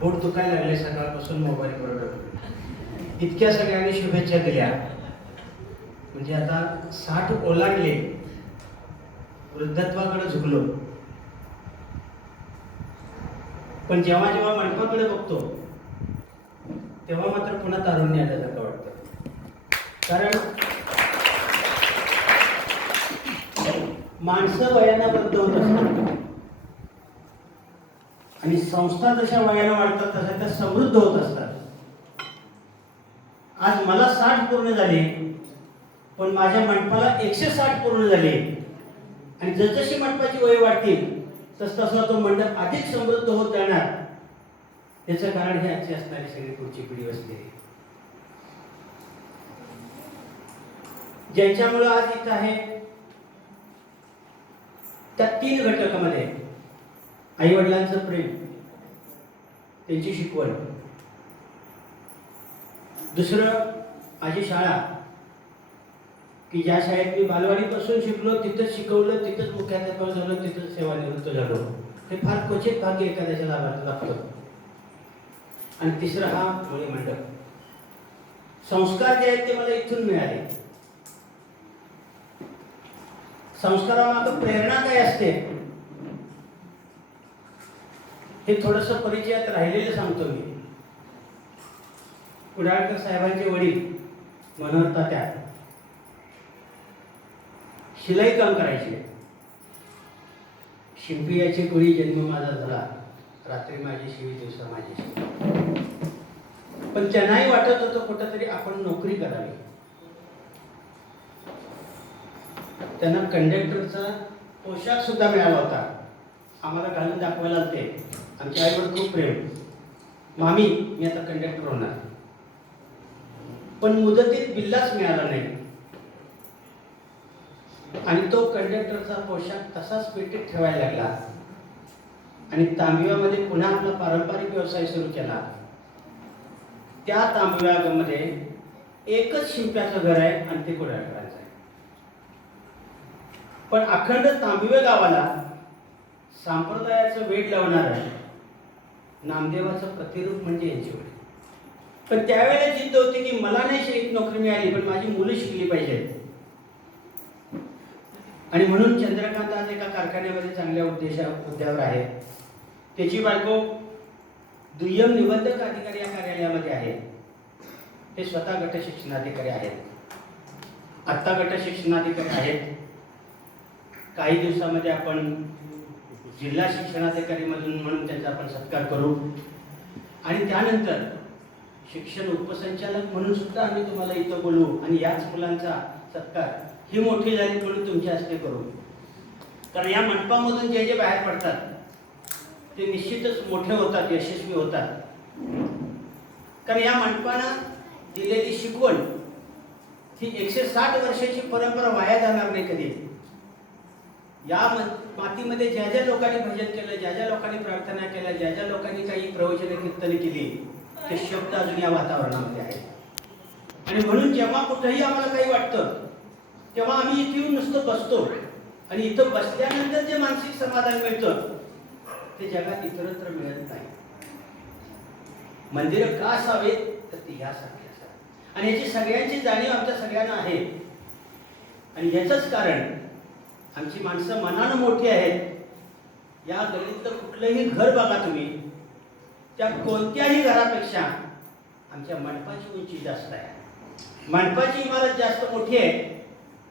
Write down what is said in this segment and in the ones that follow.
पोट दुखायला लागले सकाळपासून मोबाईलवर बघून. इतक्या सगळ्यांनी शुभेच्छा दिल्या, म्हणजे आता 60 ओलांडले, वृद्धत्वाकडे झुकलो. पण जेव्हा जेव्हा मंडपाकडे बघतो तेव्हा मात्र पुन्हा तारुण्य आल्यासारखं वाटतं. कारण माणसं वयानं बद्ध होत असतात आणि संस्था जशा वयानं वाढतात तशा त्या समृद्ध होत असतात. आज मला 60 पूर्ण झाले, पण माझ्या मंडपाला 160 पूर्ण झाले. आणि जसजशी मंडपाची वय वाढतील तसतसा तो मंडप अधिक समृद्ध होत जाणार. त्याचं कारण हे आजची असणारी सगळी पुढची पिढी असते, ज्यांच्यामुळे आज इथं आहे. त्या 3 घटकामध्ये आई वडिलांचं प्रेम, त्यांची शिकवण, दुसरं माझी शाळा, की ज्या शाळेत मी बालवाडीपासून शिकलो, तिथंच शिकवलं, तिथंच मुख्याध्यापक झालो, तिथंच सेवानिवृत्त झालो. हे फार क्वचित भाग्य एखाद्याच्या लाभतं. आणि तिसरं हा मुळे मंडप. संस्कार जे आहेत ते मला इथून मिळाले. संस्कारामागं प्रेरणा काय असते हे थोडस परिचयात राहिलेलं सांगतो मी. कुडाळकर साहेबांचे वडील मनोहर तात्या शिलाई काम करायचे. शिंपी याची कुळी जन्म माझा झाला, रात्री माझी शिवी दिवसा माझी शिवी. पण त्यांनाही वाटत होतं कुठंतरी आपण नोकरी करावी. त्यांना कंडक्टरचा पोशाख सुद्धा मिळाला होता, आम्हाला घालून दाखवायला होते. आमच्या आईवर खूप प्रेम. मामी मी आता कंडक्टर होणार. पण मुदतीत बिल्लाच मिळाला नाही आणि तो कंडक्टरचा पोशाख तसाच पेटीत ठेवायला लागला आणि तांबिव्यामध्ये पुन्हा आपला पारंपरिक व्यवसाय सुरू केला. त्या तांबिव्यामध्ये एकच शिंप्याचं घर आहे आणि ते कुडाळकरांचं आहे. पण अखंड तांबिवे गावाला संप्रदायाचं वेड लावणार आहे नामदेवाचं प्रतिरूप म्हणजे यांची वडील. पण त्यावेळेला जिद्द होती की मला नाही नोकरी मिळाली, पण माझी मुलं शिकली पाहिजेत. आणि म्हणून चंद्रकांत आज एका कारखान्यामध्ये चांगल्या हुद्द्यावर आहे. त्याची बायको दुय्यम निबंधक अधिकारी या कार्यालयामध्ये आहे. ते स्वतः गट शिक्षणाधिकारी आहेत, आत्ता गट शिक्षणाधिकारी आहेत. काही दिवसामध्ये आपण जिल्हा शिक्षणाधिकारी म्हणून त्यांचा आपण सत्कार करू आणि त्यानंतर शिक्षण उपसंचालक म्हणून सुद्धा आम्ही तुम्हाला इथं बोलवू आणि याच मुलांचा सत्कार ही मोठी झाली म्हणून तुमच्या हस्ते करू. कारण या मंडपामधून जे जे बाहेर पडतात ते निश्चितच मोठे होतात, यशस्वी होतात. कारण या मंडपानं दिलेली शिकवण ही 160 वर्षाची परंपरा वाया जाणार नाही कधी. या मातीमध्ये ज्या ज्या लोकांनी भजन केलं, ज्या ज्या लोकांनी प्रार्थना केल्या, ज्या ज्या लोकांनी काही प्रवचने कीर्तने केली, ते शब्द अजून या वातावरणामध्ये आहेत. आणि म्हणून जेव्हा कुठेही आम्हाला काही वाटतं तेव्हा आम्ही इथे येऊन नुसतं बसतो आणि इथं बसल्यानंतर जे मानसिक समाधान मिळतं ते जगात इतरत्र मिळत नाही. मंदिरं का असावेत तर ती यासाठी असावी आणि याची सगळ्यांची जाणीव आमच्या सगळ्यांना आहे. आणि याचंच कारण आमची माणसं मनानं मोठी आहेत. या गल्लीतलं कुठलंही घर बघा तुम्ही, त्या कोणत्याही घरापेक्षा आमच्या मंडपाची उंची जास्त आहे. मंडपाची इमारत जास्त मोठी आहे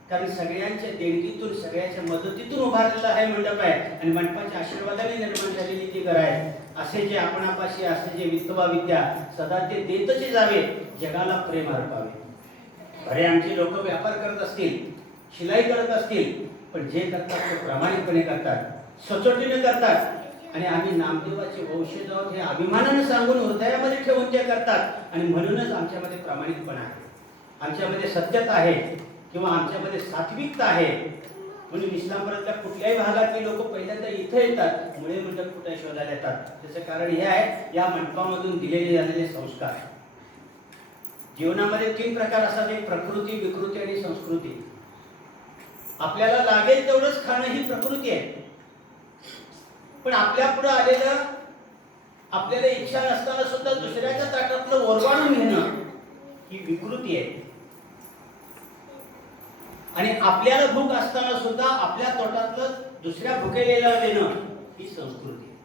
कारण सगळ्यांच्या देणगीतून, सगळ्यांच्या मदतीतून उभारलेला आहे मंडप आहे. आणि मंडपाच्या आशीर्वादाने निर्माण झालेली ती घर आहे. असे जे आपणापाशी असे जे वित्तवा विद्या सदा ते देतच जावे, जगाला प्रेम अर्पावे. अरे आमची लोक व्यापार करत असतील, शिलाई करत असतील, पण जे करतात ते प्रामाणिकपणे करतात, सचोटीने करतात. आणि आम्ही नामदेवाचे वंशज आहोत हे अभिमानाने सांगून हृदयामध्ये ठेवून ते करतात. आणि म्हणूनच आमच्यामध्ये प्रामाणिकपणा आहे, आमच्यामध्ये सत्यता आहे किंवा आमच्यामध्ये सात्विकता आहे. म्हणून इस्लामपुरातल्या कुठल्याही भागातली लोक पहिल्यांदा इथं येतात, मुळे मंडप कुठे शोधायला येतात. त्याचं कारण हे आहे या मंडपामधून दिलेले झालेले संस्कार. जीवनामध्ये 3 प्रकार असतात, एक प्रकृती, विकृती आणि संस्कृती. आपल्याला लागेल तेवढंच खाणं ही प्रकृती आहे, पण आपल्या पुढे आलेलं आपल्याला इच्छा नसताना सुद्धा दुसऱ्याच्या ताटातलं ओरबाडून घेणं ही विकृती आहे. आणि आपल्याला भूक असताना सुद्धा आपल्या तोटातलं दुसऱ्या भुकेलेला देणं ही संस्कृती आहे.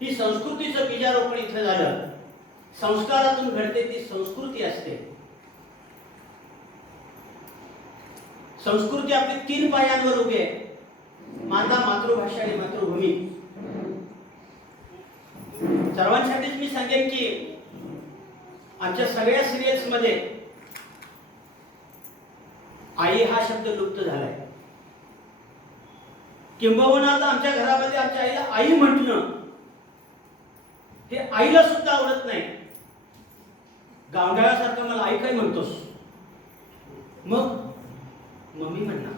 ही संस्कृतीचं बीजारोपण इथं झालं. संस्कारातून घडते ती संस्कृती असते. संस्कृती आपली 3 पायांवर उभी आहे. माता, मातृभाषा आणि मातृभूमी. सर्वांसाठीच मी सांगेन की आमच्या सगळ्या सिरियल्स मध्ये आई हा शब्द लुप्त झालाय. किंबहुना आता आमच्या घरामध्ये आमच्या आईला आई म्हटणं हे आईला सुद्धा आवडत नाही. गावंढळासारखं मला आई काय म्हणतोस, मग मम्मी म्हणणार.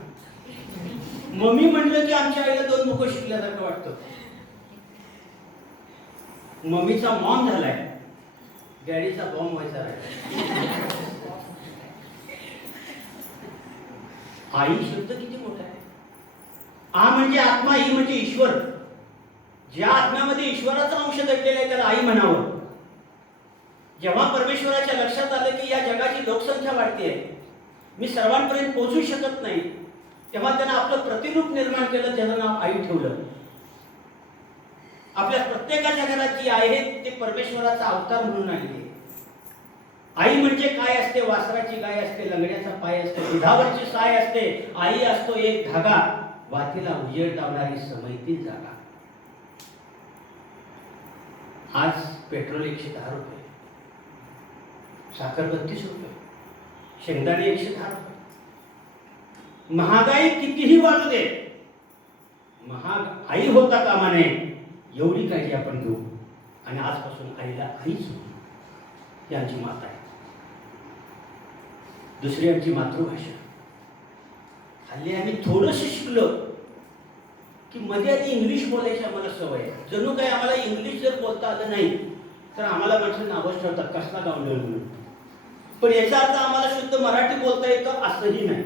मम्मी म्हणलं की आमच्या आईला 2 मुख शिकल्यासारखं वाटतं. मम्मीचा मॉम झालाय, डॅडीचा बॉम्ब व्हायचा आहे. आई शब्द किती मोठा आहे. आ म्हणजे आत्मा, ई म्हणजे ईश्वर. ज्या आत्म्यामध्ये ईश्वराचा अंश दडलेला आहे त्याला आई म्हणावं. जेव्हा परमेश्वराच्या लक्षात आलं की या जगाची लोकसंख्या वाढते आहे, मी सर्वांपर्यंत पोहोचू शकत नाही, तेव्हा त्यानं आपलं प्रतिरूप निर्माण केलं, त्याचं नाव आई ठेवलं. आपल्या प्रत्येकाच्या घरात जी आहे ते परमेश्वराचा अवतार म्हणून आली आहे. आई म्हणजे काय असते? वासराची गाय असते, लंगड्याचा पाय असते, दुधावरची साय असते. आई असतो एक धागा, वातीला उजेड लावणारी समयती जागा. आज पेट्रोल 110 रुपये, साखर 32 रुपये, शेंगदाणे 110 रुपये. महागाई कितीही वाढू दे, महाग आई होता कामा नये, एवढी काळजी आपण घेऊ. आणि आजपासून आईला आईच होऊ. ही आमची माता आहे. दुसरी आमची मातृभाषा. हल्ली आम्ही थोडंसं शिकलो की मध्ये आधी इंग्लिश बोलायची आम्हाला सवय आहे. जणू काही आम्हाला इंग्लिश जर बोलता आलं नाही तर आम्हाला माणसं नावच ठेवतात, कसला गावंढळ म्हणून. पण याचा अर्थ आम्हाला शुद्ध मराठी बोलता येतं असंही नाही.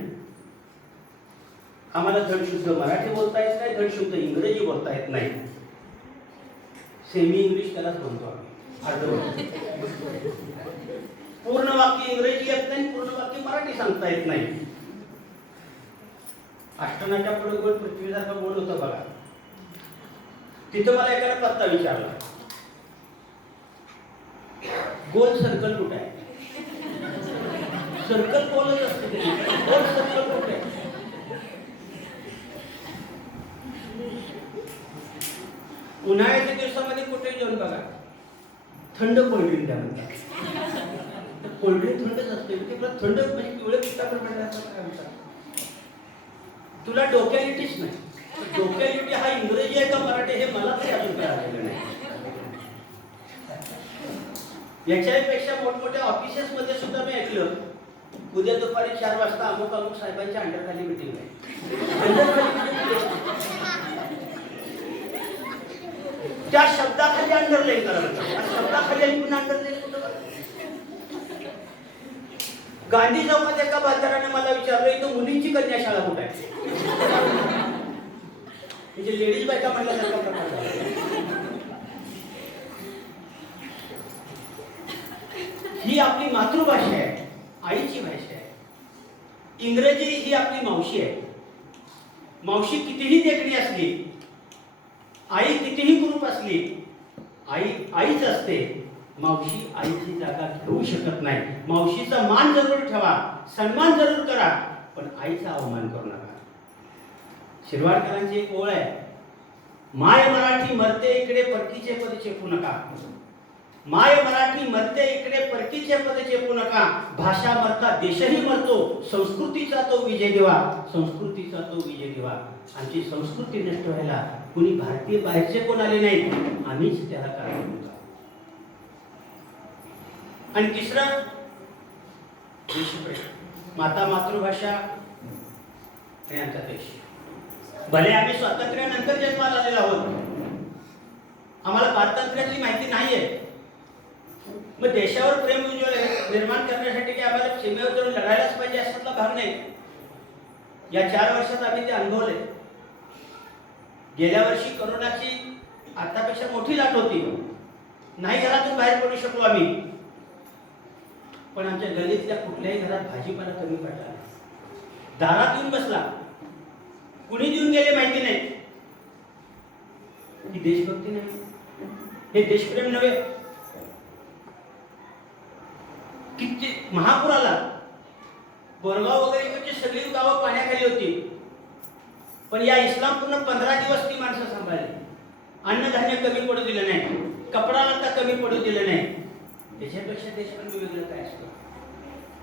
आम्हाला धड शुद्ध मराठी बोलता येत नाही, धड शुद्ध इंग्रजी बोलता येत नाही. सेमी इंग्लिश त्यालाच म्हणतो आम्ही. पूर्ण वाक्य इंग्रजी येत नाही, पूर्ण वाक्य मराठी सांगता येत नाही. अष्टनाच्या पुढे गोल पृथ्वीसारखा गोल होता बघा. तिथं मला एकाने पत्ता विचारला, गोल सर्कल कुठे आहे? सर्कल गोलच असते, गोल सर्कल कुठे आहे? उन्हाळ्याच्या दिवसामध्ये कुठेही जाऊन बघा, थंड कोल्ड्रिंक द्या म्हणतात. कोल्ड्रिंक थंडच असते. थंड म्हणजे पिवळे पिठावर म्हणतात. तुला डोक्यालिटीच नाही. डोक्यालिटी हा इंग्रजी आहे का मराठी हे मला तरी अजून कळालेलं नाही. याच्यापेक्षा मोठमोठ्या ऑफिसेस मध्ये सुद्धा मी ऐकलं, उद्या दुपारी 4 वाजता अमुक अमुक साहेबांच्या अंडरखाली मिटिंग आहे. त्या शब्दाखाली अंडरलाईन करायला, शब्दाखाली पुन्हा अंडरलाईन कुठं? गांधी चौकात एका बाजाराने मला विचारलं, इथं मुलींची कन्याशाळा कुठे आहे? म्हणजे लेडीज बायका म्हणल्यासारखा प्रकार झाला. ही आपली मातृभाषा आहे, आईची भाषा आहे. इंग्रजी ही आपली मावशी आहे. मावशी कितीही देखणी असली, आई कितीही कुरूप असली, आई आईच असते. मावशी आईची जागा घेऊ शकत नाही. मावशीचा मान जरूर ठेवा, सन्मान जरूर करा, पण आईचा अवमान करू नका. शिरवाडकरांची एक ओळ आहे, माय मराठी मरते इकडे परकीचे पद चेपू नका. माय मराठी मरते इकडे परकीचे पद चेपू नका. भाषा मरता देशही मरतो, संस्कृतीचा तो विजय देवा, संस्कृतीचा तो विजय देवा. आमची संस्कृती नष्ट व्हायला कुणी भारतीय बाहेरचे कोण आले नाहीत, आम्हीच त्याला कारणीभूत आहोत. आणि तिसरं देशप्रेम. माता मातृभाषा आणि आमचा देश. भले आम्ही स्वातंत्र्यानंतर जन्माला आलेलो आहोत, आम्हाला स्वातंत्र्यातली माहिती नाहीये. मग देशावर प्रेम निर्माण करण्यासाठी की आम्हाला सीमेवर जाऊन लढायलाच पाहिजे असातला भाग नाही. या 4 वर्षात आम्ही ते अनुभवले. गेल्या वर्षी कोरोनाची आतापेक्षा मोठी लाट होती. नाही घरातून बाहेर पडू शकलो आम्ही, पण आमच्या गल्लीतल्या कुठल्याही घरात भाजीपाला कमी पडला नाही. दारात येऊन बसला, कुणी देऊन गेले माहिती नाही. ही देशभक्ती नाही, हे देशप्रेम नव्हे. किती महापूर आला, बोरगाव वगैरे इकडची सगळी गावं पाण्याखाली होती, पण या इस्लामपूरनं 15 दिवस ती माणसं सांभाळली. अन्नधान्य कमी पडू दिलं नाही, कपडा लत्ता कमी पडू दिलं नाही. त्याच्यापेक्षा देशप्रेम वेगळं काय असतं?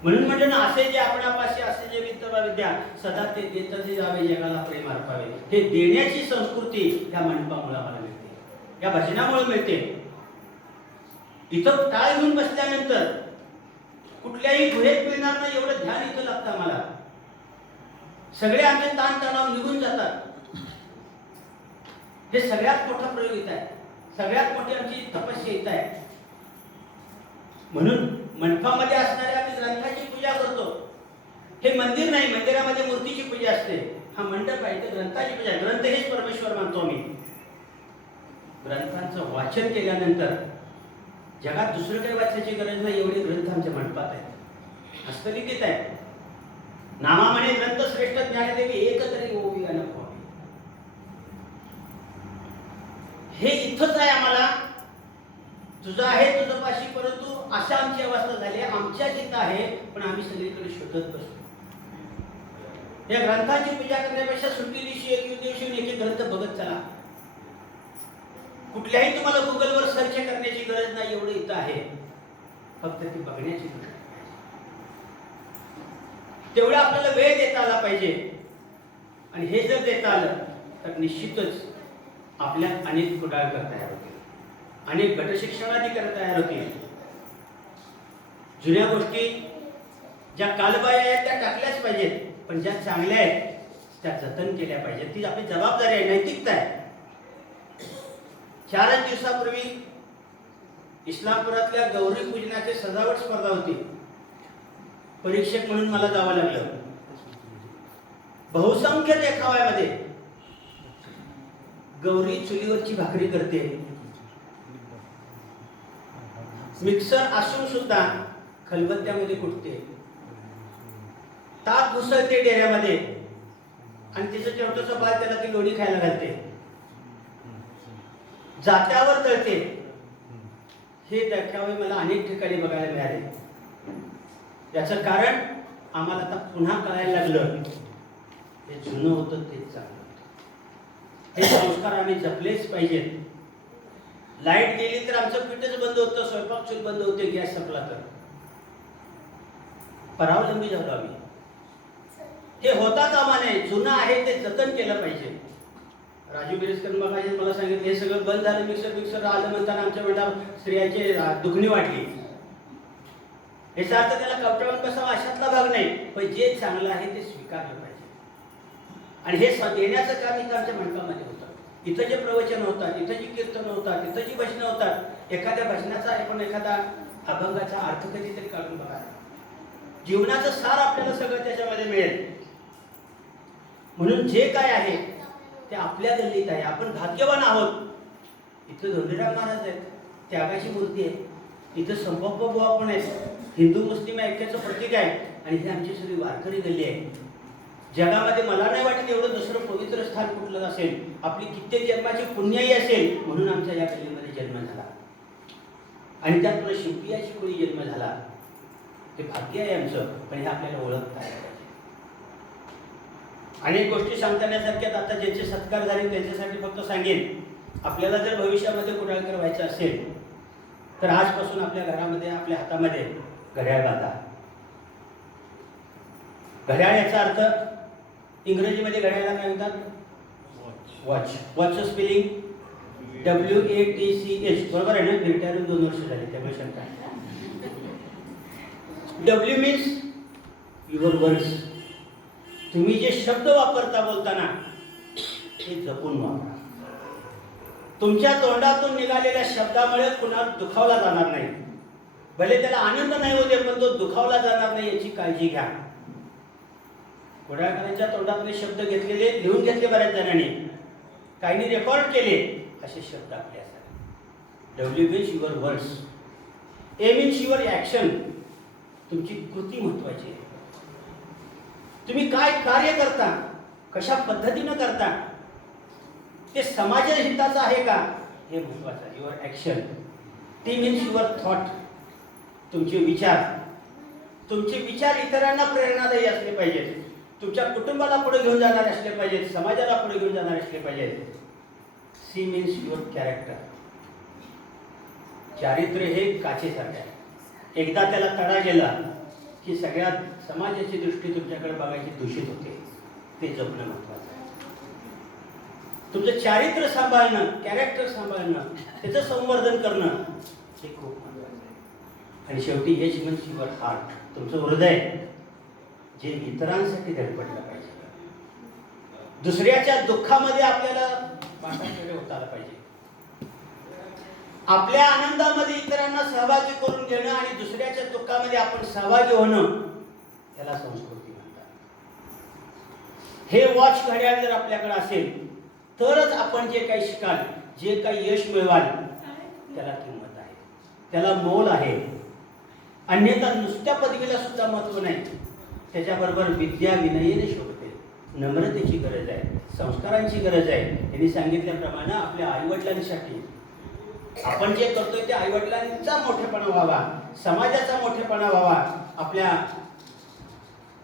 म्हणून म्हणजे ना, असे जे आपणापाशी असे जे विद्या विद्या सदा ते देतच जावे, जगाला प्रेम अर्पावे. हे देण्याची संस्कृती या मंडपामुळे आम्हाला मिळते, या भजनामुळे मिळते. इथं टाळ घेऊन बसल्यानंतर कुठल्याही गुहेत मिळणार नाही एवढं ध्यान इथं लागतं आम्हाला. सगळे आमचे ताण तणाव निघून जातात. हे सगळ्यात मोठा प्रयोग इथं आहे, सगळ्यात मोठी आमची तपस्या इथं आहे. म्हणून मंडपामध्ये असणाऱ्या आम्ही ग्रंथाची पूजा करतो. हे मंदिर नाही, मंदिरामध्ये मूर्तीची पूजा असते. हा मंडप आहे, तर ग्रंथाची पूजा. ग्रंथ हेच परमेश्वर मानतो आम्ही. ग्रंथांचं वाचन केल्यानंतर जगात दुसरं काही वाचायची गरज नाही, एवढे ग्रंथ आमच्या मंडपात आहेत, हस्तलिखित आहे. नामा म्हणे ग्रंथ श्रेष्ठ ज्ञानदेवी एकतरी ओवी अनुभव. हे इथंच आहे आम्हाला. तुझं आहे तुझं पाशी, परंतु अशा आमची अवस्था झाली, आमच्या जिथं आहे, पण आम्ही सगळीकडे शोधत बसतो. या ग्रंथाची पूजा करण्यापेक्षा सुट्टी दिवशी एक दिवशी एक ग्रंथ बघत चला. कुठल्याही तुम्हाला गुगलवर सर्च करण्याची गरज नाही, एवढं इथं आहे. फक्त ती बघण्याची गरज आहे. तेवढं आपल्याला वेळ देता आला पाहिजे. आणि हे जर देता आलं तर निश्चितच आपल्या अनेक कुडाळकर तयार होतील, अनेक गटशिक्षणाधिकारी तयार होतील. जुन्या गोष्टी ज्या कालबाह्य आहेत त्या टाकल्याच पाहिजेत, पण ज्या चांगल्या आहेत त्या जतन केल्या पाहिजेत. ती आपली जबाबदारी आहे, नैतिकता आहे. 4 दिवसापूर्वी इस्लामपुरातल्या गौरी पूजनाची सजावट स्पर्धा होती. परीक्षक म्हणून मला जावं लागलं. बहुसंख्य देखाव्यामध्ये गौरी चुलीवरची भाकरी करते. मिक्सर असून सुद्धा खलबत्त्यामध्ये कुटते. ताक घुसळते डेऱ्यामध्ये आणि तिचं छोटंसं बाळ त्याला ती लोणी खायला घालते. जात्यावर तळते. हे देखावे मला अनेक ठिकाणी बघायला मिळाले. याचं कारण आम्हाला आता पुन्हा कळायला लागलं, हे जुनं होतं तेच चांगलं. हे संस्कार आम्ही जपलेच पाहिजेत. लाईट गेली तर आमचं पीठच बंद होतं, स्वयंपाक चूल बंद होते, गॅस संपला तर परावलंबी झालो आम्ही. हे होता कामा नये. जुनं आहे ते जतन केलं पाहिजे. राजू बिरेसकर मगाशी मला सांगितलं, हे सगळं बंद झालं, मिक्सर आलं म्हणताना आमच्या मंडळात स्त्रियांची दुखणी वाढली. याचा अर्थ त्याला कवटाळून बसावं अशातला भाग नाही, पण जे चांगलं आहे ते स्वीकारलं पाहिजे. आणि हे देण्याचं काम इथं आमच्या मंडपामध्ये होतं. इथं जे प्रवचन होतात, इथं जी कीर्तन होतात, इथं जी भजनं होतात, एखाद्या भजनाचा आपण एखादा अभंगाचा अर्थ कधीतरी काढून बघा. जीवनाचं सार आपल्याला सगळं त्याच्यामध्ये मिळेल. म्हणून जे काय आहे ते आपल्या गल्लीत आहे. आपण भाग्यवान आहोत. इथं धोंडीराम महाराज आहेत, त्यागाची मूर्ती आहे. इथं संपप्पा बुवा पण आहेत, हिंदू मुस्लिम ऐक्याचं प्रतीक आहे. आणि ही आमची सगळी वारकरी गल्ली आहे. जगामध्ये मला नाही वाटत एवढं दुसरं पवित्र स्थान कुठलं असेल. आपली कित्येक जन्माची पुण्याई असेल म्हणून आमच्या या गल्लीमध्ये जन्म झाला. आणि त्यात पुन्हा शिवपियाची कोणी जन्म झाला. ते भाग्य आहे आमचं, पण हे आपल्याला ओळखता आलं पाहिजे. अनेक गोष्टी सांगतानासारख्यात. आता ज्यांचे सत्कार झाले त्यांच्यासाठी फक्त सांगेन, आपल्याला जर भविष्यामध्ये कुडाळकर व्हायचं असेल तर आजपासून आपल्या घरामध्ये, आपल्या हातामध्ये घड्याळ बांधा. घड्याळ याचा अर्थ इंग्रजीमध्ये घड्याळाला काय म्हणतात? वॉच. वॉचचं स्पेलिंग WATCH, बरोबर आहे ना? रिटायरून 2 वर्ष झाली, त्यामुळे शंका. W means your words. तुम्ही जे शब्द वापरता बोलताना ते जपून वापरा. तुमच्या तोंडातून निघालेल्या शब्दामुळे कुणाला दुखावला जाणार नाही. भले त्याला आनंद नाही होते, पण तो दुखावला जाणार नाही याची काळजी घ्या. कुडाळकरांच्या तोंडातले शब्द घेतलेले, लिहून घेतले बऱ्याच जणांनी, काहींनी रेकॉर्ड केले. असे शब्द आपले असतात. W means your words, A means your action. तुमची कृती महत्वाची आहे. तुम्ही काय कार्य करता, कशा पद्धतीनं करता, ते समाज हिताचं आहे का हे महत्वाचं आहे. Your action. T means your thought. तुमचे विचार इतरांना प्रेरणादायी असले पाहिजेत. तुमच्या कुटुंबाला पुढे घेऊन जाणारे असले पाहिजेत, समाजाला पुढे घेऊन जाणारे असले पाहिजेत. C means your character. चारित्र्य हे काचेसारखे आहे. एकदा त्याला तडा गेला की सगळ्या समाजाची दृष्टी तुमच्याकडे बघायची दूषित होते. ते जपणं महत्वाचं आहे. तुमचं चारित्र्य सांभाळणं, कॅरेक्टर सांभाळणं, त्याचं संवर्धन करणं हे खूप महत्वाचं आहे. आणि शेवटी एच मीन्स युअर हार्ट. तुमचं हृदय जे इतरांसाठी धडपडलं पाहिजे. दुसऱ्याच्या दुःखामध्ये आपल्याला वाटाकडे होता आलं पाहिजे. आपल्या आनंदामध्ये इतरांना सहभागी करून घेणं आणि दुसऱ्याच्या दुःखामध्ये आपण सहभागी होणं, त्याला संस्कृती म्हणतात. हे वॉच घड्याळ जर आपल्याकडे असेल तरच आपण जे काही शिकाल, जे काही यश मिळवाल, त्याला किंमत आहे, त्याला मोल आहे. अन्यथा नुसत्या पदवीला सुद्धा महत्व नाही. त्याच्याबरोबर विद्या विनयने शोभते, नम्रतेची गरज आहे, संस्कारांची गरज आहे. यांनी सांगितल्याप्रमाणे आपल्या आईवडिलांसाठी आपण जे करतोय ते आईवडिलांचा मोठेपणा व्हावा, समाजाचा मोठेपणा व्हावा, आपल्या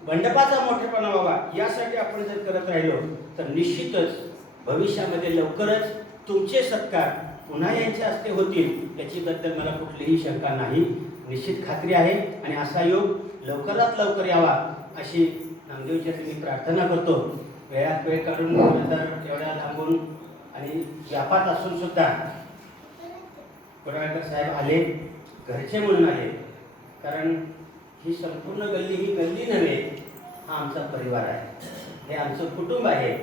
मंडपाचा मोठेपणा व्हावा, यासाठी आपण जर करत राहिलो तर निश्चितच भविष्यामध्ये लवकरच तुमचे सत्कार पुन्हा यांच्या हस्ते होतील, याचीबद्दल मला कुठलीही शंका नाही. निश्चित खात्री आहे. आणि असा योग लवकरात लवकर यावा अशी नामदेवचरणी मी प्रार्थना करतो. वेळात वेळ काढून तर एवढ्या लांबून आणि व्यापात असून सुद्धा कोडाळकर साहेब आले, घरचे म्हणून आले. कारण ही संपूर्ण गल्ली ही गल्ली नव्हे, हा आमचा परिवार आहे, हे आमचं कुटुंब आहे.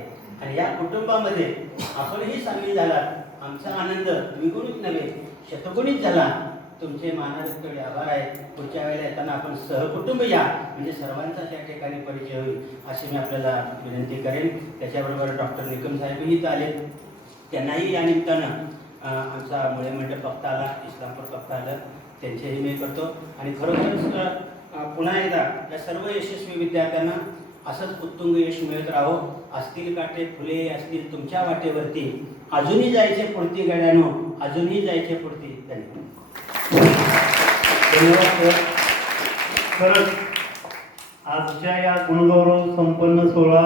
आणि या कुटुंबामध्ये आपणही सामील झालात. आमचा आनंद द्विगुणित नव्हे शतगुणित झाला. तुमचे मानाकडे आभार आहेत. पुढच्या वेळेला येताना आपण सहकुटुंब या, म्हणजे सर्वांचा त्या ठिकाणी परिचय होईल अशी मी आपल्याला विनंती करेन. त्याच्याबरोबर डॉक्टर निकम साहेबही इथं आले, त्यांनाही या निमित्तानं आमचा मुळे मंडप बघता आला, इस्लामपूर बघता आलं, त्यांचेही मी करतो. आणि खरोखरच पुन्हा एकदा या सर्व यशस्वी विद्यार्थ्यांना असंच उत्तुंग यश मिळत राहो. असतील काटे फुले असतील तुमच्या वाटेवरती, अजूनही जायचे पुढती गड्यानो, अजूनही जायचे पुढती. धन्यवाद. खरंच आजच्या या गुणगौरव संपन्न सोहळा